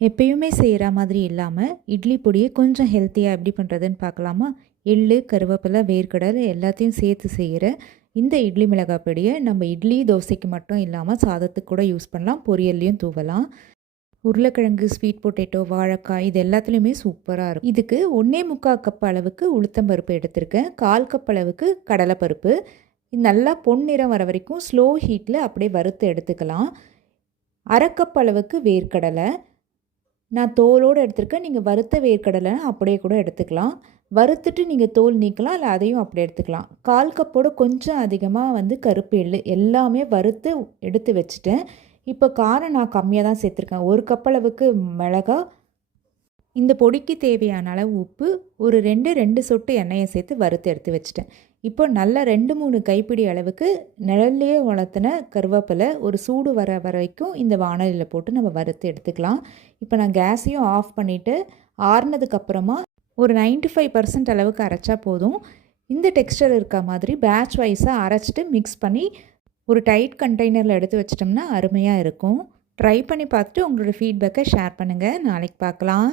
எப்பயுமே செய்கிற மாதிரி இல்லாமல் இட்லி பொடியை கொஞ்சம் ஹெல்த்தியாக எப்படி பண்ணுறதுன்னு பார்க்கலாமா? எள்ளு, கருவேப்பிலை, வேர்க்கடலை எல்லாத்தையும் சேர்த்து செய்கிற இந்த இட்லி மிளகாய் பொடியை நம்ம இட்லி, தோசைக்கு மட்டும் இல்லாமல் சாதத்துக்கு கூட யூஸ் பண்ணலாம். பொரியல்லையும் தூவலாம். உருளைக்கிழங்கு, ஸ்வீட் பொட்டேட்டோ, வாழைக்காய் இது எல்லாத்துலேயுமே சூப்பராக இருக்கும். இதுக்கு 1.25 கப் அளவுக்கு உளுத்தம்பருப்பு எடுத்திருக்கேன். 1/4 கப் அளவுக்கு கடலைப்பருப்பு. நல்லா பொன்னிறம் வர வரைக்கும் ஸ்லோ ஹீட்டில் அப்படியே வறுத்து எடுத்துக்கலாம். 1/2 கப் அளவுக்கு வேர்க்கடலை. நான் தோலோடு எடுத்துருக்கேன். நீங்கள் வறுத்த வேர்க்கடலை அப்படியே கூட எடுத்துக்கலாம். வறுத்துட்டு நீங்கள் தோல் நீக்கலாம், இல்லை அதையும் அப்படியே எடுத்துக்கலாம். 1/4 கப்போட கொஞ்சம் அதிகமாக கருப்பு எள்ளு எல்லாமே வறுத்து எடுத்து வச்சுட்டேன். இப்போ காரம் நான் கம்மியாக தான் சேர்த்துருக்கேன். 1 கப் அளவுக்கு மிளகா, இந்த பொடிக்கு தேவையான அளவு உப்பு, ஒரு 2 சொட்டு எண்ணெயை சேர்த்து வறுத்து எடுத்து வச்சுட்டேன். இப்போ நல்லா 2-3 கைப்பிடி அளவுக்கு நிழல்லையே வளர்த்துன கருவேப்பிலை ஒரு சூடு வர வரைக்கும் இந்த வாணலியில் போட்டு நம்ம வறுத்து எடுத்துக்கலாம். இப்போ நான் கேஸையும் ஆஃப் பண்ணிவிட்டு ஆறுனதுக்கப்புறமா ஒரு 95% அளவுக்கு அரைச்சா போதும். இந்த டெக்ஸ்டர் இருக்க மாதிரி பேட்ச் வைஸாக அரைச்சிட்டு மிக்ஸ் பண்ணி ஒரு டைட் கண்டெய்னரில் எடுத்து வச்சிட்டோம்னா அருமையாக இருக்கும். ட்ரை பண்ணி பார்த்துட்டு உங்களோட ஃபீட்பேக்கை ஷேர் பண்ணுங்கள். நாளைக்கு பார்க்கலாம்.